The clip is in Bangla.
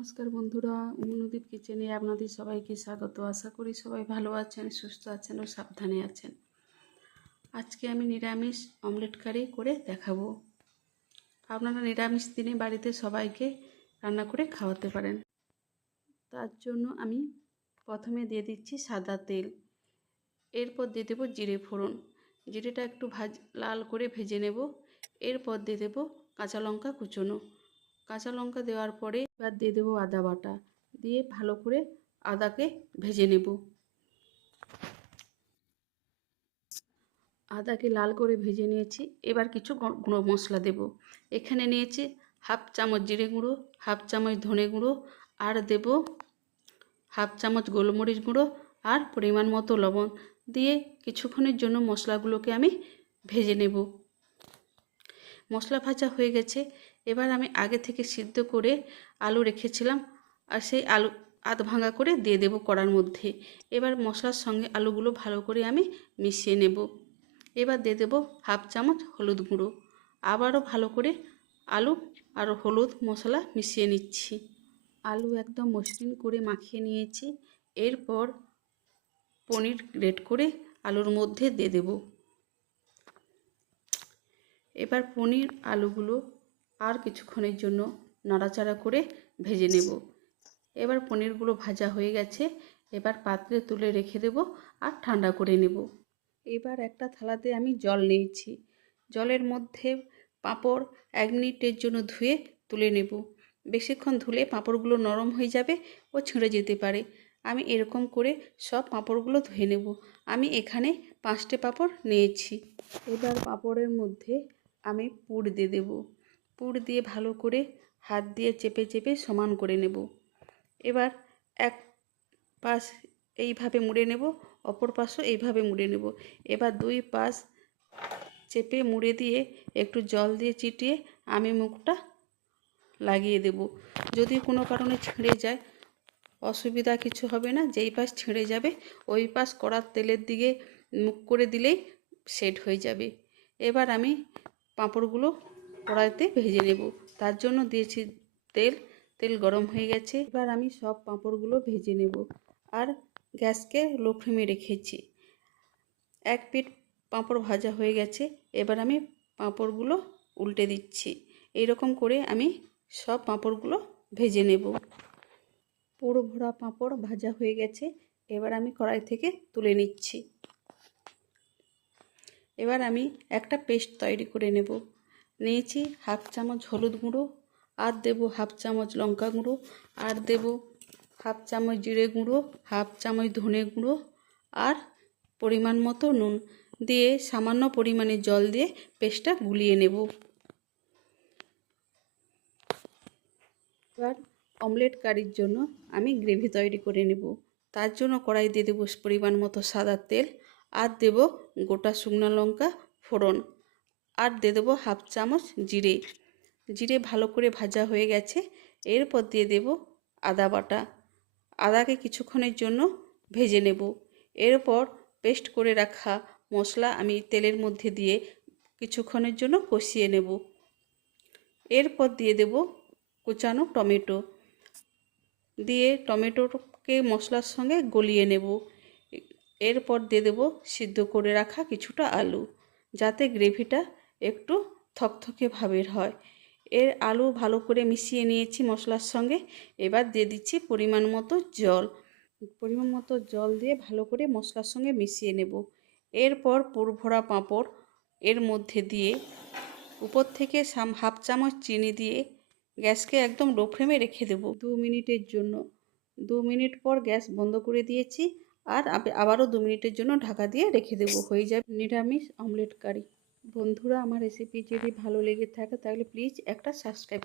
নমস্কার বন্ধুরা অনুদীপ কিচেনে আপনাদের সবাইকে স্বাগত। আশা করি সবাই ভালো আছেন, সুস্থ আছেন ও সাবধানে আছেন। আজকে আমি নিরামিষ অমলেট কারি করে দেখাবো। আপনারা নিরামিষ দিনে বাড়িতে সবাইকে রান্না করে খাওয়াতে পারেন। তার জন্য আমি প্রথমে দিয়ে দিচ্ছি সাদা তেল। এরপর দিয়ে দেবো জিরে ফোড়ন। জিরেটা একটু ভাজ, লাল করে ভেজে নেব। এরপর দিয়ে দেবো কাঁচা লঙ্কা কুচোনো। কাঁচা লঙ্কা দেওয়ার পরে এবার দিয়ে দেবো আদা বাটা। দিয়ে ভালো করে আদাকে ভেজে নেব। আদাকে লাল করে ভেজে নিয়েছি। এবার কিছু গুঁড়ো মশলা দেব। এখানে নিয়েছি হাফ চামচ জিরে গুঁড়ো, হাফ চামচ ধনে গুঁড়ো, আর দেব হাফ চামচ গোলমরিচ গুঁড়ো আর পরিমাণ মতো লবণ। দিয়ে কিছুক্ষণের জন্য মশলাগুলোকে আমি ভেজে নেব। মশলা ভাজা হয়ে গেছে। এবার আমি আগে থেকে সিদ্ধ করে আলু রেখেছিলাম, আর সেই আলু আধ ভাঙা করে দিয়ে দেবো কড়ার মধ্যে। এবার মশলার সঙ্গে আলুগুলো ভালো করে আমি মিশিয়ে নেব। এবার দিয়ে দেবো হাফ চামচ হলুদ গুঁড়ো। আবারও ভালো করে আলু আর হলুদ মশলা মিশিয়ে নিচ্ছি। আলু একদম মসৃণ করে মাখিয়ে নিয়েছি। এরপর পনির গ্রেট করে আলুর মধ্যে দিয়ে দেবো। এবার পনির আলুগুলো আর কিছুক্ষণের জন্য নাড়াচাড়া করে ভেজে নেব। এবার পনিরগুলো ভাজা হয়ে গেছে, এবার পাত্রে তুলে রেখে দেব আর ঠান্ডা করে নেব। এবার একটা থালাতে আমি জল নিয়েছি। জলের মধ্যে পাঁপড় এক মিনিটের জন্য ধুয়ে তুলে নেব। বেশিক্ষণ ধুলে পাঁপড়গুলো নরম হয়ে যাবে ও ছিঁড়ে যেতে পারে। আমি এরকম করে সব পাঁপড়গুলো ধুয়ে নেব। আমি এখানে পাঁচটে পাঁপড় নিয়েছি। এবার পাঁপড়ের মধ্যে আমি পুর দিয়ে দেব। পুর দিয়ে ভালো করে হাত দিয়ে চেপে চেপে সমান করে নেব। এবার এক পাশ এইভাবে মুড়ে নেব, অপর পাশও এইভাবে মুড়ে নেব। এবার দুই পাশ চেপে মুড়ে দিয়ে একটু জল দিয়ে চিটিয়ে আমি মুখটা লাগিয়ে দেব। যদি কোনো কারণে ছিঁড়ে যায়, অসুবিধা কিছু হবে না, যেই পাশ ছিঁড়ে যাবে, ওই পাশ কড়ার তেলের দিকে মুখ করে দিলেই সেট হয়ে যাবে। এবার আমি পাঁপড়গুলো কড়াইতে ভেজে নেব। তার জন্য দিয়েছি তেল। তেল গরম হয়ে গেছে। এবার আমি সব পাঁপড়গুলো ভেজে নেব আর গ্যাসকে লো ফ্লেমে রেখেছি। এক পিঠ পাঁপড় ভাজা হয়ে গেছে। এবার আমি পাঁপড়গুলো উল্টে দিচ্ছি। এইরকম করে আমি সব পাঁপড়গুলো ভেজে নেব। পুরো ভরা পাঁপড় ভাজা হয়ে গেছে। এবার আমি কড়াই থেকে তুলে নিচ্ছি। এবার আমি একটা পেস্ট তৈরি করে নেব। নিয়েছি হাফ চামচ হলুদ গুঁড়ো, আর দেবো হাফ চামচ লঙ্কা গুঁড়ো, আর দেবো হাফ চামচ জিরে গুঁড়ো, হাফ চামচ ধনে গুঁড়ো, আর পরিমাণ মতো নুন দিয়ে সামান্য পরিমাণে জল দিয়ে পেস্টটা গুলিয়ে নেব। এবার অমলেট কারির জন্য আমি গ্রেভি তৈরি করে নেব। তার জন্য কড়াই দিয়ে দেবো পরিমাণ মতো সাদা তেল, আর দেব গোটা শুকনো লঙ্কা ফোড়ন। আর দিয়ে দেবো হাফ চামচ জিরে। জিরে ভালো করে ভাজা হয়ে গেছে। এরপর দিয়ে দেব আদা বাটা। আদাকে কিছুক্ষণের জন্য ভেজে নেব। এরপর পেস্ট করে রাখা মশলা আমি তেলের মধ্যে দিয়ে কিছুক্ষণের জন্য কষিয়ে নেব। এরপর দিয়ে দেব কুচানো টমেটো। দিয়ে টমেটোকে মশলার সঙ্গে গলিয়ে নেব। এরপর দিয়ে দেবো সিদ্ধ করে রাখা কিছুটা আলু। যাতে গ্রেভিটা একটু থকথকে ভাবের হয়। এর আলু ভালো করে মিশিয়ে নিয়েছি মশলার সঙ্গে। এবার দিয়ে দিচ্ছি পরিমাণ মতো জল। পরিমাণ মতো জল দিয়ে ভালো করে মশলার সঙ্গে মিশিয়ে নেব। এরপর পুরভরা পাঁপড় এর মধ্যে দিয়ে উপর থেকে সাম হাফ চামচ চিনি দিয়ে গ্যাসকে একদম লো ফ্লেমে রেখে দেবো দু মিনিটের জন্য। দু মিনিট পর গ্যাস বন্ধ করে দিয়েছি। আর আবারও দু মিনিটের জন্য ঢাকা দিয়ে রেখে দেবো। হয়ে যাবে নিরামিষ অমলেট কারি। বন্ধুরা আমার রেসিপি যদি ভালো লেগে থাকে তাহলে প্লিজ একটা সাবস্ক্রাইব